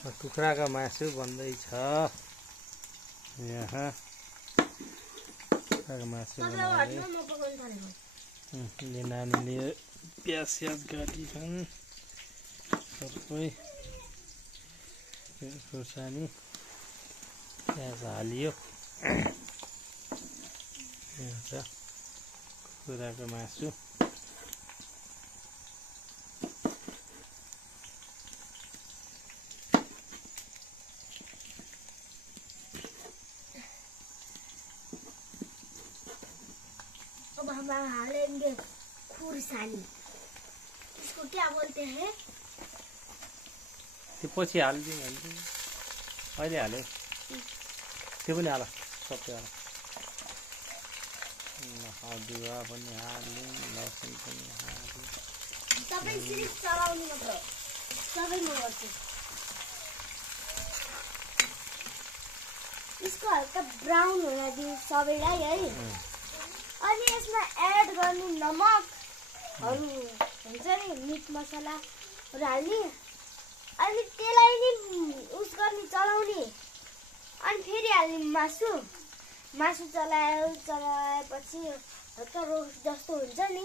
कुखुराको मासु बन्दैछ यहाँ। कुखुराको मासु बनाउँदै नानीले प्याज स्याज काटिछन् सबै खुर्सानी प्याज हालियो। यहाँ छ कुखुराको मासु। अब हम हालेंगे खुर्सानी। इसको क्या बोलते हैं? त्यो पछि हालिदिउँ अहिले हाल्यो त्यो पनि हाल सबै हाल। अदुवा पनि हाल्यौँ लसुन पनि हाल्यौँ। सबै सिर्फ चलाउने मात्र सबै म गर्छु। इसको हल्का ब्राउन हुन दिउँ सबैलाई है। अनि यसमा एड गर्ने नमकहरू हुन्छ नि मिट मसलाहरू हाल्ने। अनि त्यसलाई नि उस गर्ने चलाउने। अनि फेरि हाल्ने मासु। मासु चलाएपछि हल्का रोस्ट जस्तो हुन्छ नि।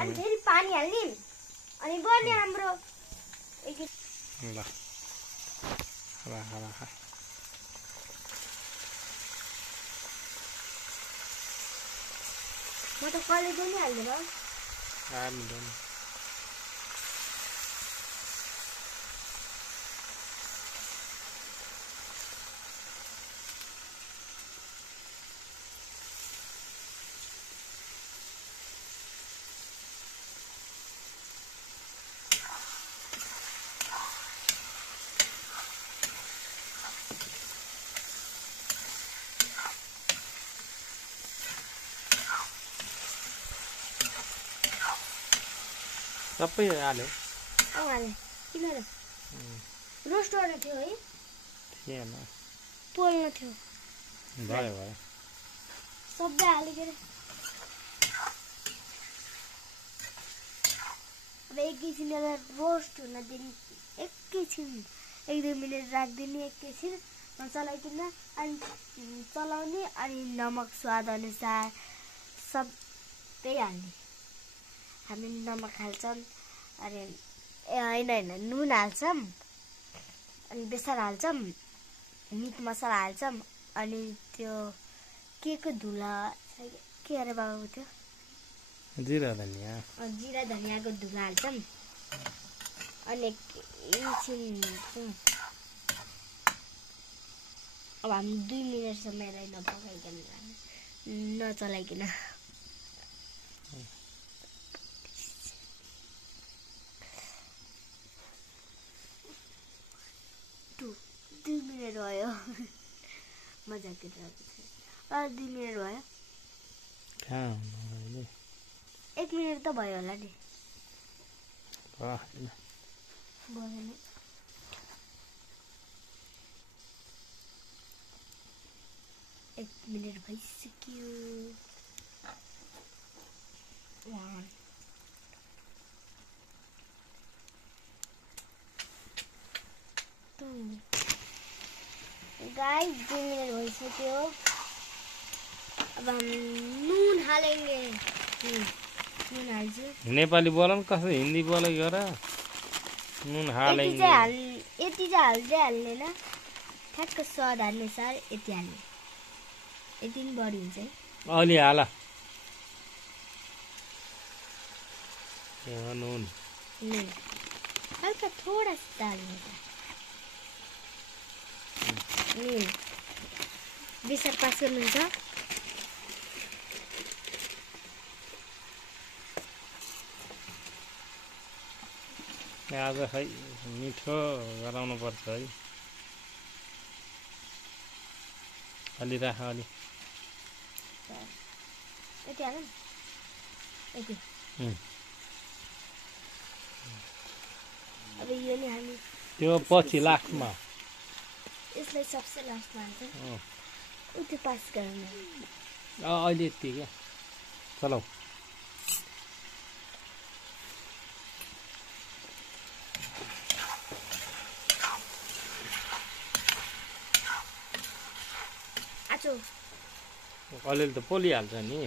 अनि फेरि पानी हाल्ने। अनि बन्यो हाम्रो ल म त कहिले पनि हाल्दैन। सबै हाल्यो। किन रोस्ट गर्नु थियो है? थिएन पोल्नु थियो। भयो भयो सबै हालिकन अब एकैछिन रोस्ट हुन दिने। एकैछिन 1-2 मिनट राखिदिने। एकैछिन चलाइकन अनि चलाउने। अनि नमक स्वाद अनुसार सबै हाल्ने। हामी नमक हाल्छौँ। अनि होइन नुन हाल्छौँ। अनि बेसार हाल्छौँ। मिट मसला हाल्छौँ। अनि त्यो के को धुला के अरे बाबाको त्यो जिरा धनिया धनियाको धुला हाल्छौँ। अनि एकछिन अब हामी 2 मिनटसम्म यसलाई नपकाइकन नचलाइकन 2 मिनट भयो। मजाक गरिरहेको थिएँ। 2 मिनट भयो। 1 मिनट त भयो होला नि। भएन। 1 मिनट भइसक्यो। 1 2 गाइस 2 मिनट भइसक्यो। अब हम नुन हालेंगे। नुन हाल्छु। नेपाली बोल न कसो हिन्दी बोल गर। नुन हालेंगे। यति चाहिँ हाल्दै हाल्दैन। ठ्याक्क स्वाद अनुसार यति हाल्ने। यति पनि बढी हुन्छ है। अलि हाल नुन हल्का थोड़ा सा हाल्ने। बेसार पास गर्नुहुन्छ। आज खै मिठो गराउनु पर्छ है। अलि राख अलि। यति हाल्नु। यति। अब यो नि हाल्नु। त्यो पछि लास्टमा। यसलाई सबसे लास्टमा हाल्छ। उति पास गर्नु। अहिले यति क्या चलाऊ। अलिअलि त पोलिहाल्छ नि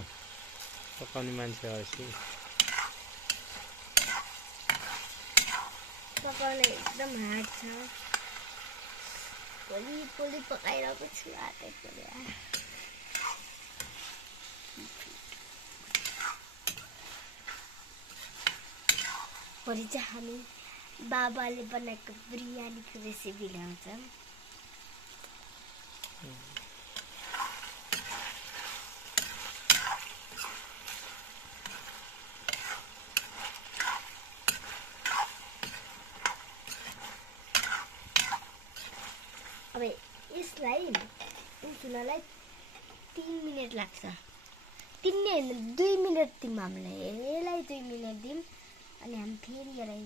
पकाउने मान्छे भएपछि पकाउन एकदम हार्ड छ पोली पकाइरहेको छु हातै पोल्यो भोलि चाहिँ हामी बाबाले बनाएको बिरयानीको रेसिपी ल्याउँछौँ अब यसलाई उसिनलाई 3 मिनेट लाग्छ 3 नै हैन 2 मिनेट दिउँ हामीलाई यसलाई 2 मिनेट दिउँ अनि हामी फेरि यसलाई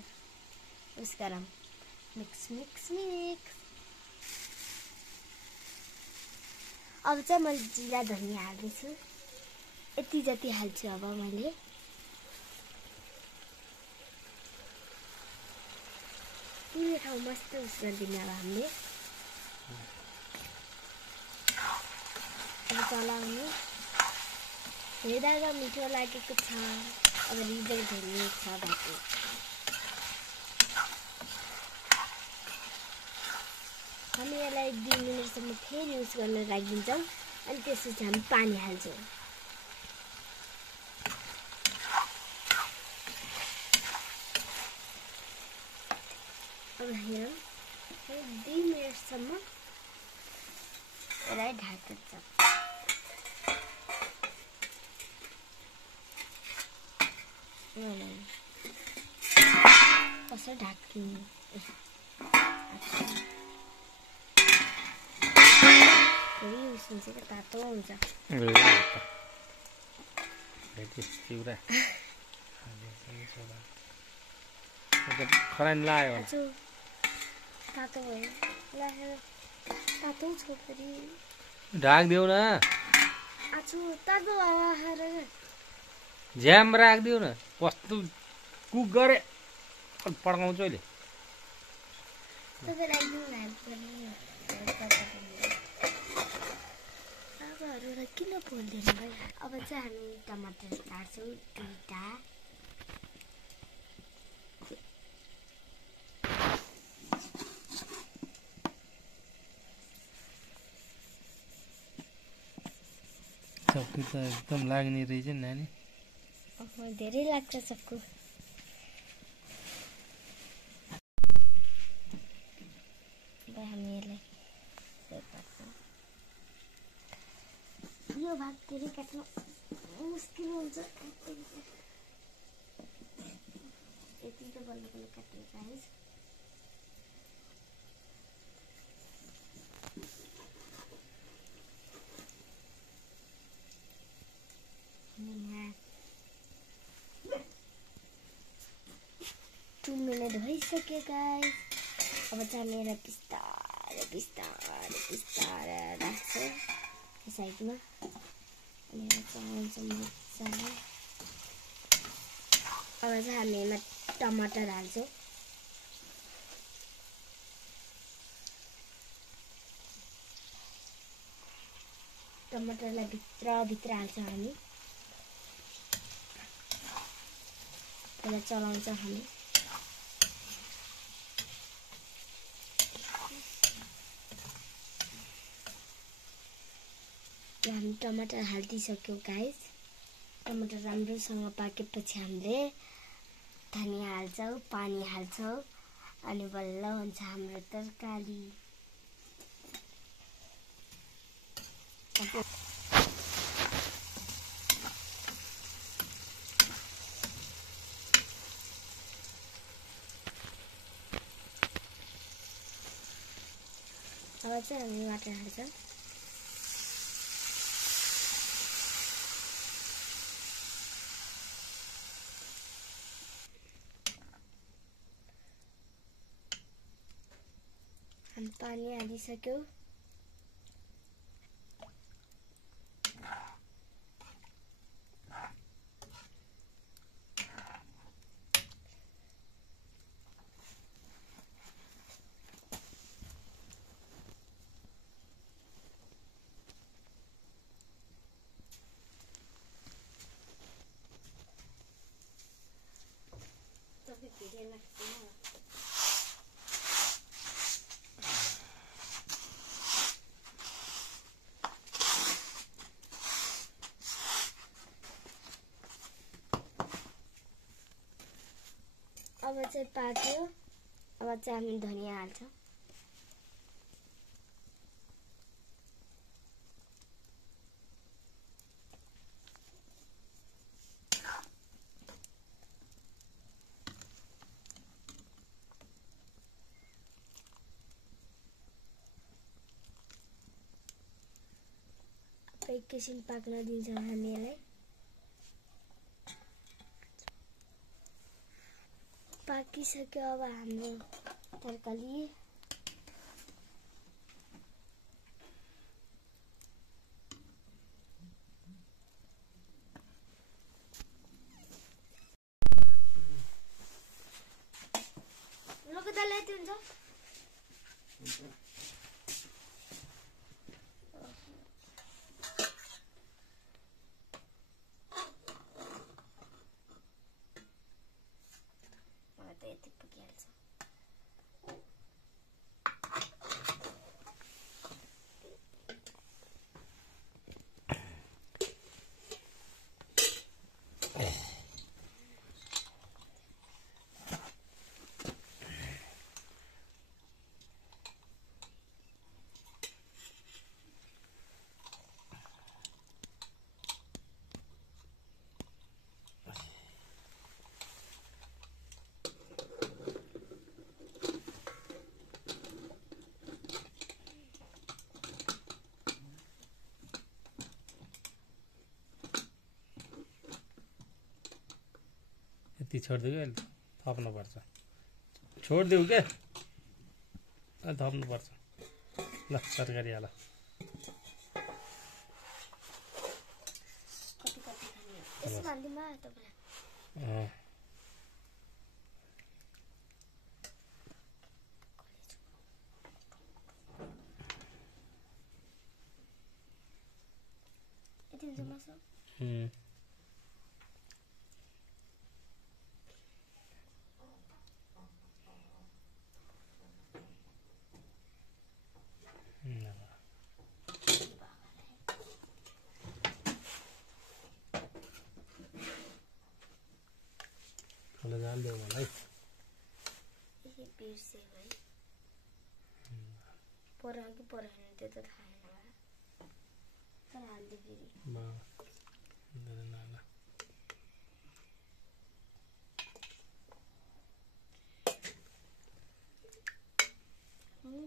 उस गरौँ मिक्स अब चाहिँ मैले जिरा धनिया हाल्दैछु यति जति हाल्छु अब मैले पुरै ठाउँ मस्त उस गरिदिने अब हामीले अब चलाउने हेर्दा मिठो लागेको छ अब रिजल्ट हेर्ने छ बाटो हामी यसलाई 2 मिनेटसम्म फेरि युज गर्न राखिदिन्छौँ अनि त्यसपछि हामी पानी हाल्छौँ अब हेरौँ 2 मिनेटसम्म यसलाई ढाक्छ कसरी ढाक्ने तातो हुन्छ खरानी लाग्यो तातो भयो तातो छ फेरि ढाक्दिउ न तातो झ्याम राखिदिउ न कस्तो कुक गरे पड्काउँछु अहिले किन बोल्दैन भाइ अब चाहिँ हामी टमाटर काट्छौँ 2टा सक्कु त एकदम लाग्ने रहेछ नि नानी धेरै लाग्छ सक्कु हामी यसलाई यो भाग धेरै काट्नु मुस्किल हुन्छ यति त बल्ल काट्नु गाइस टु मिनट भइसक्यो गाइस अब चाहिँ मेरो बिस्तारै राख्छु साइडमा अनि चलाउँछ मजाले अब चाहिँ हामी यसमा टमाटर हाल्छौँ टमाटरलाई भित्र हाल्छौँ हामी त्यसलाई चलाउँछौँ हामी हामी टमाटर हालिदिइसक्यौँ गाइस टमाटर राम्रोसँग पाकेपछि हामीले धनिया हाल्छौँ पानी हाल्छौँ अनि बल्ल हुन्छ हाम्रो तरकारी अब चाहिँ हामी वाटर हाल्छौँ हामी पानी हालिसक्यौँ चाहिँ पाक्यो। अब चाहिँ हामी धनिया हाल्छौँ। एकैछिन पाक्न दिन्छौँ हामीलाई। पाकिसक्यो अब हाम्रो तरकारी। लोको दाल यति हुन्छ। यति पुगिहाल्छ। यति छोडिदियो क्या, अहिले थप्नुपर्छ। छोडिदेऊ क्या, अहिले थप्नुपर्छ। ल तरकारी हाल। जान्दै मलाई बिर्से भाइ पऱ्यो कि परेन त्यो त थाहा छैन तर हाल्दै फेरि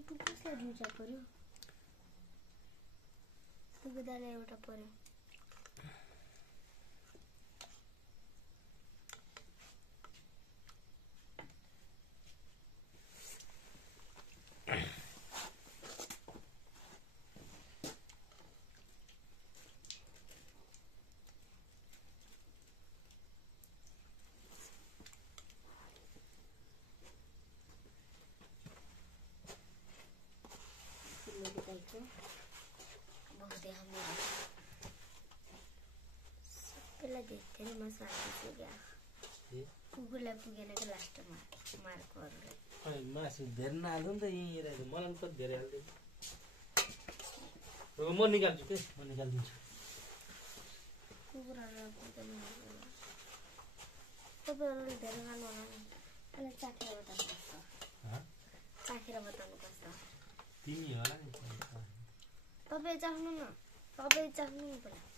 टुक्कै दुईटा पर्यो। पुग्दैन एउटा पर्यो। बहुत हामीहरू सबैलाई धेरै मसाला पुग्यो। कुकुरलाई पुगेन कि लास्टमा मार्कोहरूलाई। मासु धेरै नहाल्नु नि त, यहीँ रहेछ। मलाई कति धेरै हालिदिनु। म निकाल्छु के, म निकालिदिन्छु। कुकुरहरूलाई पुग्दैन। तपाईँहरूले धेरै खानु होला नि, त्यसलाई चाखेर बताउनुपर्छ। चाखेर बताउनुपर्छ। तिमी होला नि, तपाईँ चाख्नु न, तपाईँ चाख्नु नि पहिला।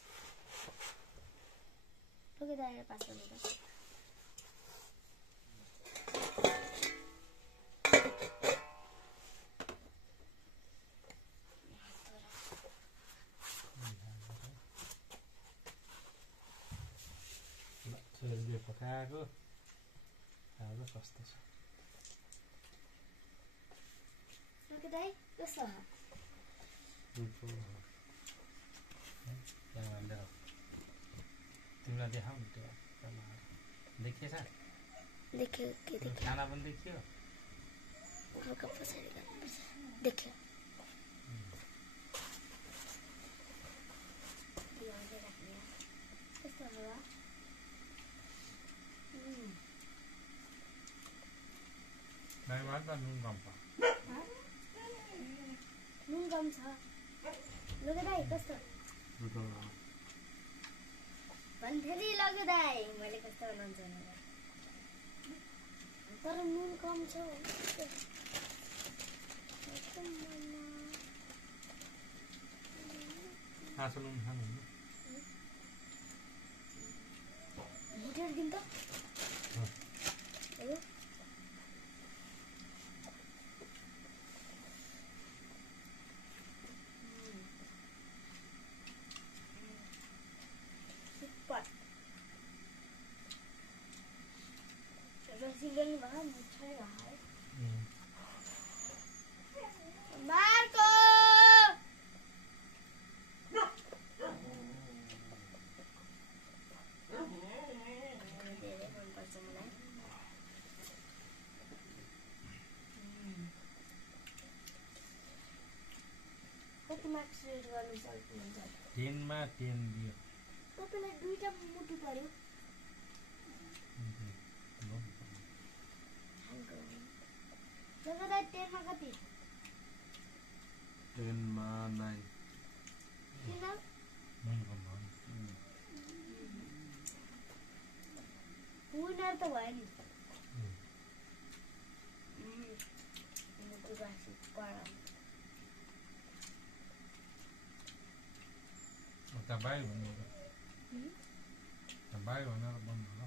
लगिँदा पास गर्नु त। पकाएको खाएको कस्तो छ दाइ? कस्तो हो? तिमीलाई देखाऊ नि त्यो देखिएछ? देखियो के देखियो? खाना पनि देखियो। हल्का पछाडि गर्नुपर्छ। देखियो कस्तो हो? नुन कम छ। लगे दाइ कस्तो भन्थे नि? लगे दाइ मैले कस्तो बनाउँछु तर नुन कम छ खासो नुन खानु भुटेर दिन त हेलो सुपर रसिगन भा मुछै है मार्को धेरै मन पर्छ मलाई कति मार्क्स रेट गर्नु सक्नुहुन्छ 10 मा 10 दियो तपाईलाई दुईटा मुटु पर्यो तपाईलाई 10 मा कति 10 मा 9 किन विनर त भयो नि मुटु राशि पढाउ तपाईँ भन्नु तपाईँ भनेर भन्नु होला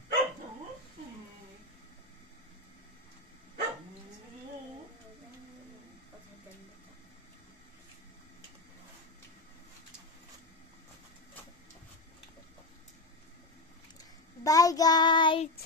Bye guys.